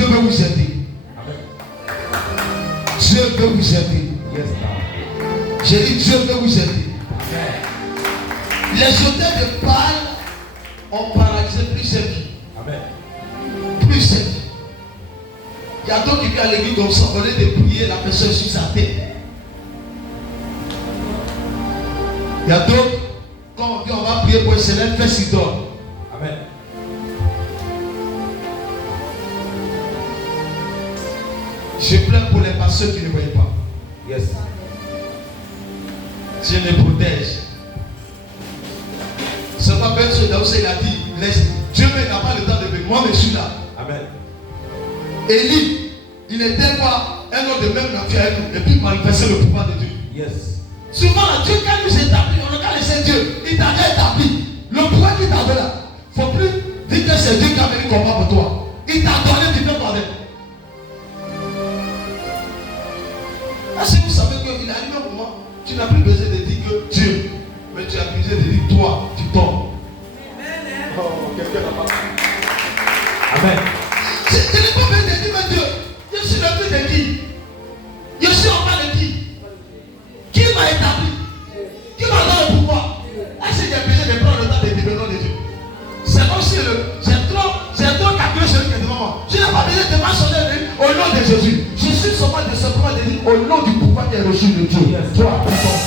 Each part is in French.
Dieu veut vous aider. Dieu veut vous aider. J'ai dit Dieu veut vous aider. Les auteurs de Baal ont paralysé plusieurs vies. Plusieurs vies. Il y a d'autres qui viennent à l'église comme ça, au lieu de prier, la personne sur sa tête. Il y a d'autres, quand on dit on va prier pour un célèbre, fait s'y donne. Amen. Je pleure pour les pasteurs qui ne voient pas. Yes. Dieu les protège. C'est pas Ben Sodaou, il a dit, Dieu n'a pas le temps de venir. Moi, je suis là. Amen. Élie, il était quoi? Un homme de même nature avec nous. Et puis il manifestait le pouvoir de Dieu. Yes. Souvent, là, Dieu, quand il nous établit, on n'a qu'à laisser Dieu. Il t'a établi. Le pouvoir qu'il t'avait là, il ne faut plus dire que c'est Dieu qui a venu combattre pour toi. Il t'a donné, tu peux parler. Est-ce que vous savez qu'il est arrivé au moment, tu n'as plus besoin de dire que Dieu, mais tu as besoin de dire toi, tu tombes. Oh, quelqu'un n'a pas. Amen. Je n'ai pas besoin de dire, mais Dieu, je suis le fils de qui? Je suis en bas de qui? Qui m'a établi? Qui m'a donné le pouvoir? Est-ce que j'ai besoin de prendre le temps de dire le nom de Dieu? C'est comme si j'ai trop calculé celui qui est devant moi. Je n'ai pas besoin de mentionner au nom de Jésus. Je suis seulement de simplement de dire au nom du pouvoir qui est reçu de Dieu. Yes. Toi, puissant.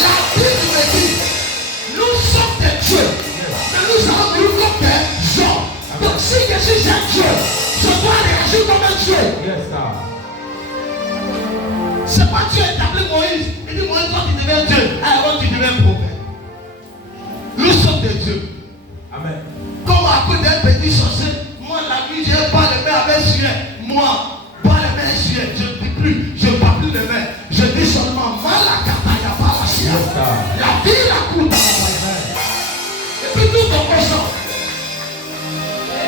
La Bible me dit, nous sommes des dieux, mais nous allons vivre comme des hommes. Donc si je suis un Dieu, je dois réagir comme un Dieu. Yes, c'est pas Dieu établi Moïse. Il dit Moïse, toi tu deviens Dieu. Alors tu deviens prophète. Nous sommes des dieux. Amen. Comme à côté d'un petit sorcier, moi la nuit je pas les mains avec suet. Moi, pas les mains suet. Je ne dis plus, je ne parle plus les mains. Je dis seulement Malakataya Palacia. La vie la coûte. Et puis tout en consent.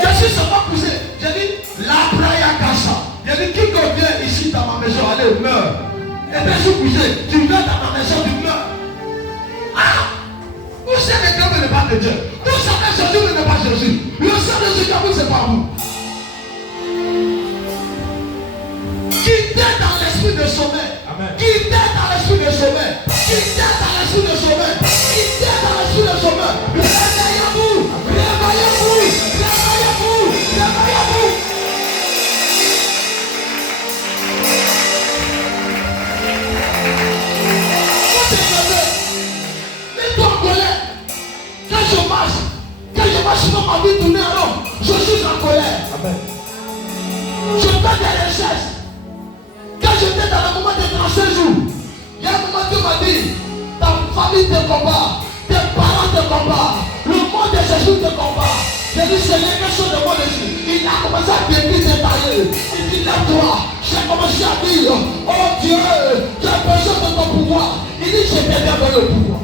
Je suis seulement poussé. J'ai dit la playa Kassa. J'ai dit qui vient ici dans ma maison, allez, meurs. Et bien je suis poussé. Tu viens dans ma maison, tu meurs. Ah! Vous savez que vous ne pas de Dieu. Vous savez que Jésus n'est pas Jésus. Le sang de Jésus, vous, c'est pas vous. Quittez dans l'esprit de sommeil. Quittez dans l'esprit de sommeil. Quittez dans l'esprit de sommeil. Quittez dans l'esprit de sommeil. Réveillez-vous. Réveillez-vous. Réveillez-vous. Réveillez-vous. Quand je marche dans ma vie tourner à l'homme, je suis en colère. Amen. Je fais des recherches. Quand j'étais dans le moment de 35 jours, il y a un moment qui m'a dit, ta famille te combat, tes parents te combattent, le monde de Jésus te combat. J'ai dit, c'est quelque chose de moi dessus. Il a commencé à décrire, détailler. Il dit, lève-toi. J'ai commencé à dire, oh Dieu, j'ai besoin de ton pouvoir. Il dit, je t'ai bien donné le pouvoir.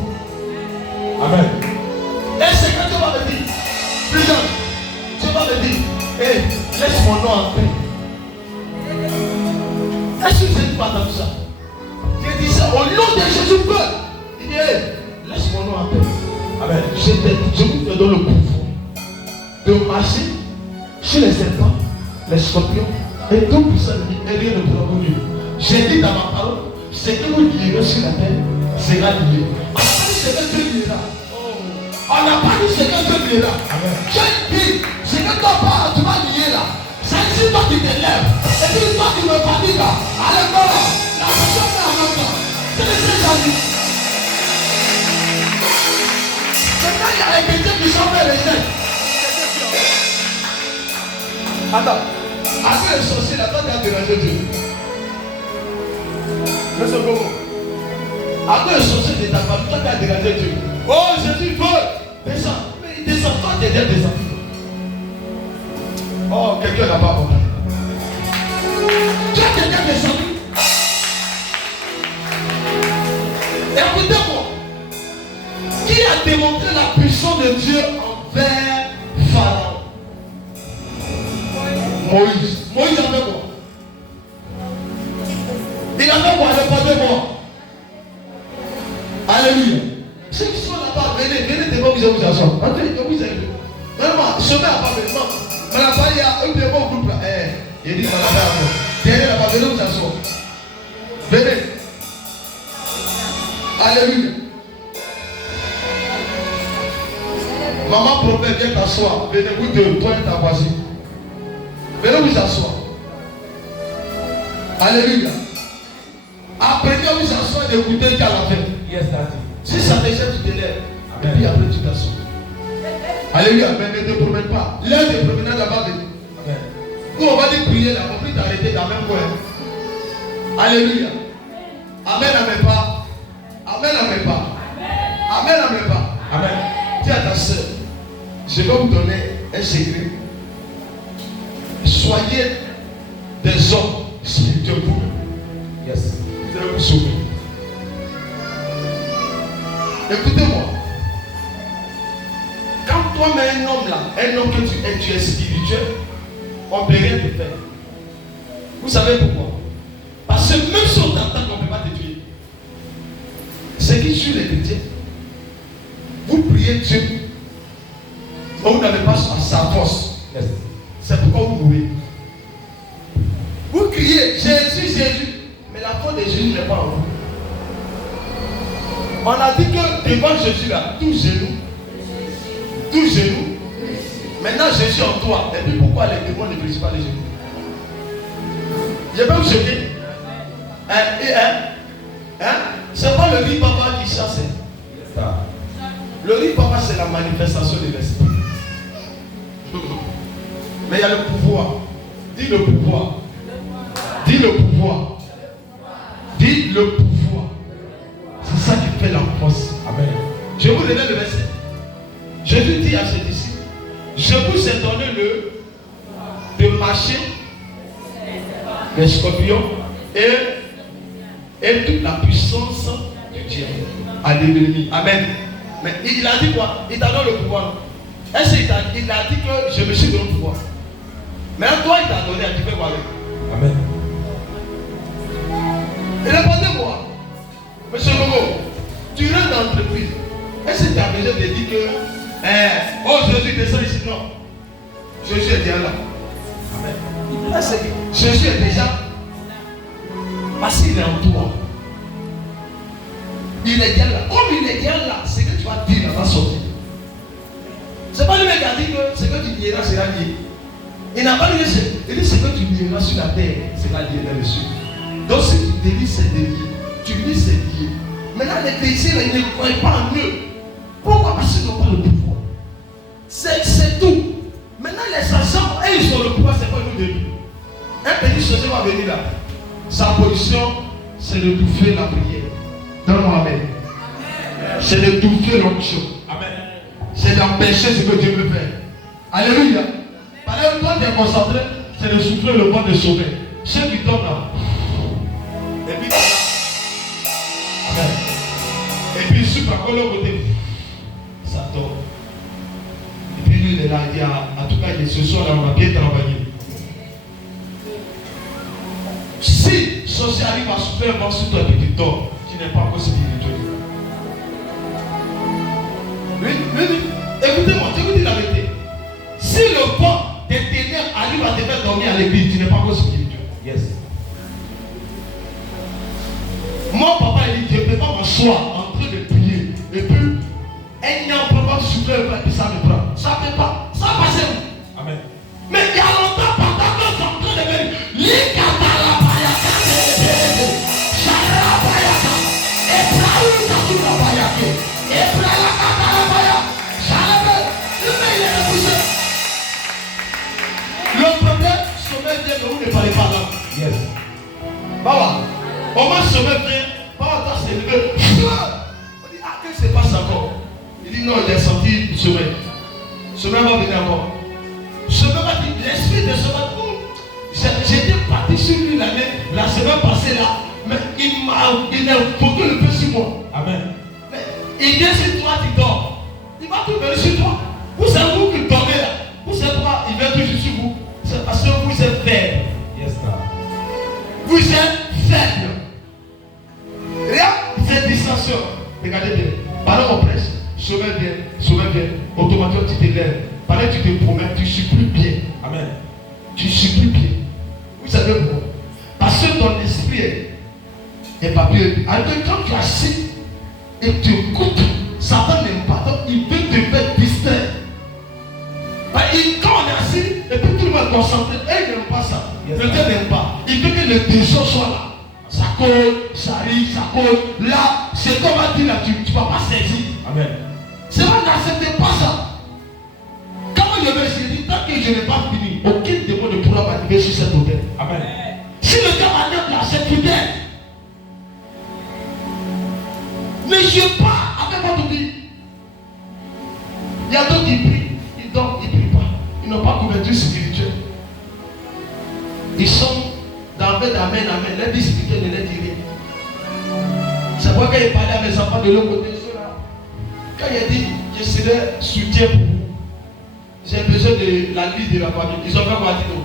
Amen. Et c'est quand Dieu va me dire, plus jeune, Dieu va me dire, hé, laisse mon nom en paix. Est-ce que vous n'êtes pas dans ça? J'ai dit ça au nom de Jésus. Il dit, hé, laisse mon nom en paix. Amen. Je vous donne le pouvoir de marcher sur les serpents, les scorpions, et tout puissant et rien ne pourra vous nuire. J'ai dit dans ma parole, ce que vous lirez sur la terre sera lié. C'est que Dieu dira. On n'a pas dit ce que Dieu dira. J'ai dit, ce que toi tu vas lier là. C'est ici toi qui t'élèves. Et puis toi qui me fatigues là. Allez, voilà. La personne est en même temps. C'est ce que j'ai dit. Maintenant, il y a les chrétiens qui sont fait les chèques. Attends. Après le sorcier, là, toi tu as dérangé Dieu. Mais c'est comment? Après le sorcier de ta famille, toi tu as dérangé Dieu. Oh, Jésus veut. Descends. Mais il descend. Toi, tu es descend. Oh, quelqu'un n'a pas compris. Toi, quelqu'un descendu. Écoutez-moi. Qui a démontré la puissance de Dieu envers Pharaon? Moïse. Moïse avait quoi? Il avait quoi? Le pas de moi. Alléluia. Ceux qui sont là-bas, venez devant vous asseoir. Entrez, vous allez. Vraiment, sommet à pas maintenant. Mais là-bas, il y a un démon au groupe là. Il dit, derrière là-bas, venez vous asseoir. Venez. Alléluia. Maman prophète, viens t'asseoir. Venez vous deux, toi et ta voisine. Venez vous asseoir. Alléluia. Apprenez à vous asseoir et écouter qu'à la fin. Yes, daddy. Si ça te gêne, tu te lèves. Et puis après tu t'assois. Alléluia. Mais ne te promène pas. L'un des promenades là-bas. Où on va dire prier là, on peut t'arrêter dans le même coin. Alléluia. Amen, amen pas. Amen, amen pas. Amen, amen pas. Amen. Dis à ta soeur, je vais vous donner un secret. Soyez des hommes spirituels pour vous. Yes. Vous allez vous sauver. Écoutez-moi. Quand toi mets un homme là, un homme que tu es spirituel, on ne peut rien te faire. Vous savez pourquoi? Parce que même si on t'entend qu'on ne peut pas te tuer, ce qui tue les chrétiens, vous priez Dieu, vous n'avez pas sa force. Yes. C'est pourquoi vous mourrez. Vous criez Jésus, Jésus, mais la foi de Jésus n'est pas en vous. On a dit que devant Jésus là, tout genou. Maintenant Jésus en toi. Et puis pourquoi les démons ne brisent pas les genoux? Je peux vous choquer. C'est pas le riz papa qui chasse. Le riz papa c'est la manifestation de l'esprit. Mais il y a le pouvoir. Dis le pouvoir. Dis le pouvoir. Dis le pouvoir. C'est ça qui fait la force. Amen. Je vous donne le verset. Jésus dit à ses disciples, je vous ai donné de marcher les scorpions et toute la puissance du diable à l'ennemi. Amen. Mais il a dit quoi? Il t'a donné le pouvoir. Est-ce qu'il a dit que je me suis donné le pouvoir? Mais toi il t'a donné, tu fais quoi avec? Amen. Et répondez-moi, monsieur Gogo, tu rentres dans l'entreprise. Est-ce que tu as besoin de dire que oh Jésus descend ici? Non. Jésus est déjà là. Amen. Est-ce que Jésus est déjà parce qu'il est en toi. Il est déjà là. Comme il est déjà là, c'est que tu vas dire, il va sortir. C'est pas le mec qui a dit que ce que tu nieras sera lié. Il n'a pas dit que il dit ce que tu nieras sur la terre sera lié dans le ciel. Donc si tu délies, c'est délié. Tu lis, c'est lié. Maintenant les chrétiens ils ne croient pas en eux. Pourquoi? Parce qu'ils n'ont pas le pouvoir. C'est tout. Maintenant les agents, ils ont le pouvoir, c'est pas nous de lui. Un petit chercheur va venir là. Sa position, c'est de bouffer la prière. Donne-moi amen. C'est de bouffer l'onction. Amen. C'est d'empêcher ce que Dieu veut faire. Alléluia. Par exemple, toi tu es concentré, c'est de souffler le vent de sauver. Ceux qui tombent là. Et puis voilà. Amen. Et puis il souffle encore l'autre côté. Ça tombe. Et puis lui il est là, il dit en tout cas ce soir là on a bien travaillé. Si sorcier arrive à souffler un vent sur toi et que tu dors, tu n'es pas encore spirituel. Oui. Écoutez-moi, je vous dis la vérité. Si le vent des ténèbres arrive à te faire dormir à l'église, tu n'es pas encore spirituel. Yes. Mon papa il dit, je ne peux pas m'asseoir en train de prier. Et puis, un n'y a pas de souffler un peu et puis ça me prend. Ça ne peut pas. Ça va passer où? Amen. Mais il y a longtemps, pendant que sont en train de venir, les le problème, sommet vient, mais vous ne parlez pas là. Yes. Baba, au moins sommet vient, Baba doit se lever. On dit, ah, qu'est-ce qui se passe encore? Il dit, non, il est sorti du sommet. Sommet va venir encore. Sommet va dire, l'esprit de sommet, j'étais parti sur lui la semaine passée là, mais il n'a foutu le peu sur moi. Amen. Mais il vient sur toi, tu dors. Il va tout venir sur toi. Vous savez vous qui dormez là. Vous savez pourquoi il vient toujours sur vous? C'est parce que vous êtes faible. Yes, sir. Vous êtes faible. Regarde cette distension. Regardez bien. Pendant qu'on presse, sommet vient. Automatiquement tu te lèves. Pendant que tu te promets, tu supplies bien. Amen. Tu supplies bien. Vous savez pourquoi? Parce que ton esprit est papier. Alors que quand tu es assis et tu écoutes, Satan n'aime pas. Donc il veut te faire distraire. Quand on est assis et puis tout le monde est concentré, et il n'aime pas ça. Le Dieu n'aime pas. Il veut que le désordre soit là. Ça colle, ça arrive, ça colle. Là, c'est comme on dit là, tu ne vas pas saisir. Amen. C'est vrai, n'acceptez pas ça. Quand je vais essayer, tant que je n'ai pas fini, aucun démon ne pourra m'arriver sur cette autel. Amen. Si le gars m'enlève là, c'est fidèle. Ne jouez pas avec votre vie. Il y a d'autres qui prient, ils dorment, ils ne prient pas. Ils n'ont pas couverture spirituelle. Ils sont dans le fait d'amen, amen. La vie spirituelle ne les dit rien. C'est pourquoi quand il parlait à mes enfants de l'autre côté, quand il a dit, je serai soutien pour vous. J'ai besoin de la liste de la famille. Ils ont fait quoi dire non?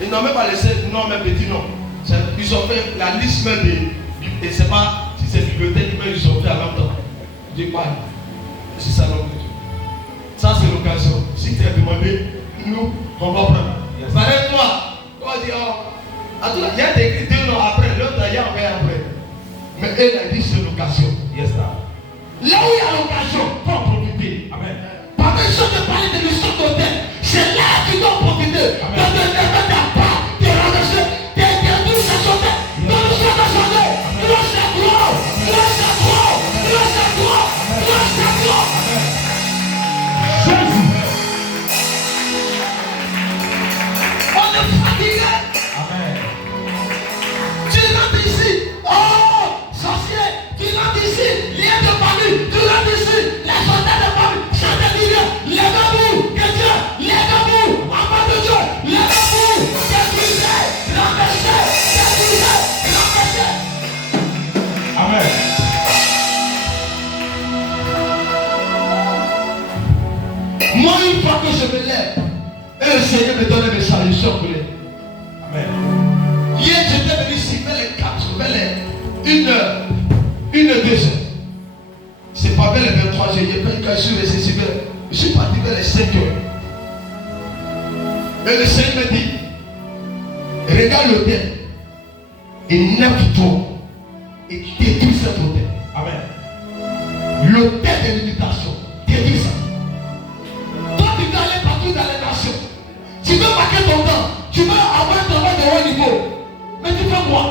Ils n'ont même pas laissé non, même petit nom. Ils ont fait la liste même de. Et c'est pas si c'est bibliothèque, mais ils ont fait en même temps. Je parle. C'est ça l'homme de Dieu. Ça c'est l'occasion. Si tu as demandé, nous, on va prendre. Arrête-toi. On va dire, en tout cas, il y a écrit 2 ans après, l'autre il y a après. Mais elle a dit c'est l'occasion. Yes, là où il y a l'occasion, il faut en profiter. Amen. Parce que si je parlais de l'histoire d'hôtel, c'est là que tu dois profiter. Amen. Dans le débat d'un pas, tu es renversé, tu es perdu, ça sauté. Dans le sang de son nez, grâce à toi, grâce à toi, grâce à toi, grâce à toi. On est fatigué. Amen. Tu rentres ici. Oh, sorcier, tu rentres ici. Lien de famille, tu rentres ici. Les soldats de famille, chandelier, lève-vous, que Dieu, lève-vous, enfant de Dieu, lève-vous, détruisez, renversez, détruisez, renversez. Amen. Moi, une fois que je me lève, et le Seigneur me donne mes salutations pour les. Amen. Hier, j'étais venu ici vers les 4, vers les 1 heure, 1 heure 2 heures. C'est pas vers les 23 juillet, quand je suis resté ici, je suis parti vers les 5 heures. Et le Seigneur me dit, regarde l'autel, et lève-toi, et détruis cet autel. Amen. L'autel de l'imitation, détruis ça. Toi, tu dois aller partout dans les nations. Tu veux marquer ton temps, tu veux avoir un travail de haut niveau, mais tu fais quoi?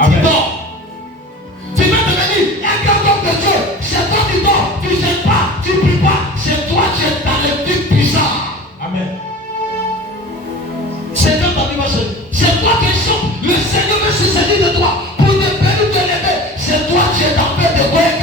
Amen. Tu dors. Tu veux devenir un grand homme de Dieu. C'est toi qui dors, tu ne sais pas, tu ne pries pas. C'est toi qui es dans les trucs bizarres. Amen. C'est quand ta vie va se. C'est toi qui chante. Le Seigneur veut se saisir de toi pour te bénir, te lever. C'est toi qui es dans le fait de voir.